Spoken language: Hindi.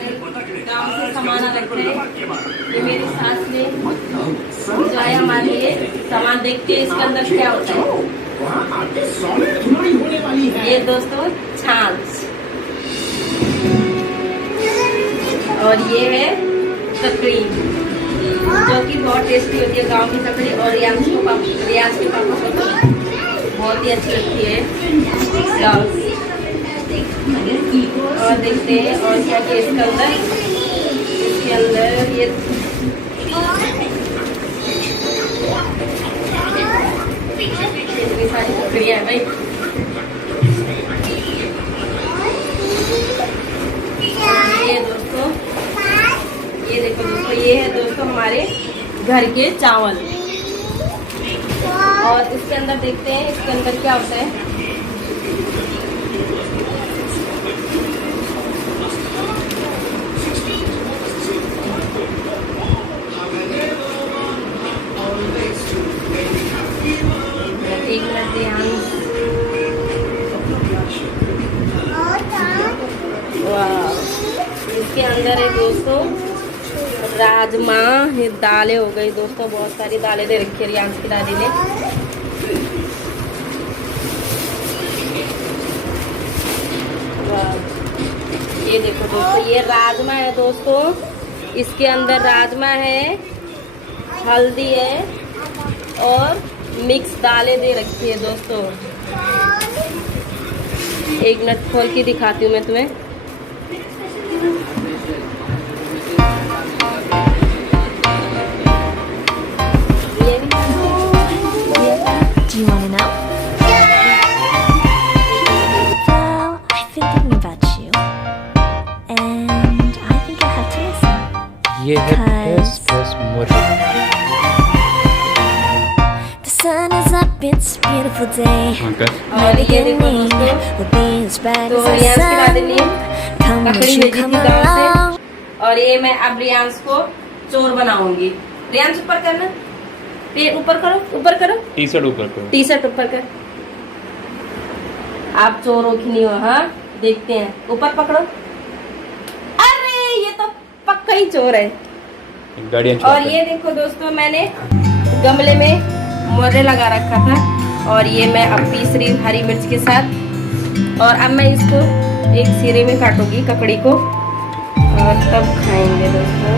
गाँव से सामान रखते हैं। ये मेरी सास ने जो है हमारे लिए सामान, देखते हैं इसके अंदर क्या होता है। ये दोस्तों छाछ, और ये है ककड़ी जो कि बहुत टेस्टी होती है गांव की ककड़ी। और रियाज के पापा को तो बहुत ही अच्छी लगती है गाँव की। और देखते हैं और क्या क्या इसके अंदर ये इतनी सारी ककड़ियाँ हैं भाई। ये देखो दोस्तों, ये है दोस्तों हमारे घर के चावल। और इसके अंदर देखते हैं इसके अंदर क्या होता है। एक मिनट ध्यान, इसके अंदर है दोस्तों राजमा, ये दालें हो गई दोस्तों, बहुत सारी दालें दे रखी है रियांश की दादी ने। ये देखो दोस्तों, ये राजमा है दोस्तों, इसके अंदर राजमा है, हल्दी है और मिक्स दालें दे रखी है दोस्तों। एक मिनट खोल के दिखाती हूँ मैं तुम्हें। Do you want to know? Well, I've been thinking about you, and I think I have to listen. ये है plus more. The sun is up, it's a beautiful day. My beginning will be as bright तो as the रियांश की दादी ने sun. Come ककड़ी won't you भेजी come थी गाँव along? से, और ये मैं अब रियांश को चोर बनाऊंगी। रियांश ऊपर करना, पे ऊपर करो, ऊपर करो, टी शर्ट ऊपर करो, टी शर्ट ऊपर कर। आप चोरों की नहीं हो, हाँ देखते हैं, ऊपर पकड़ो। अरे ये तो पक्का ही चोर है। और ये देखो दोस्तों, मैंने गमले में मोरे लगा रखा था, और ये मैं अब पीस रही हूँ हरी मिर्च के साथ। और अब मैं इसको एक सिरे में काटूंगी ककड़ी को, और तब खाएंगे दोस्तों।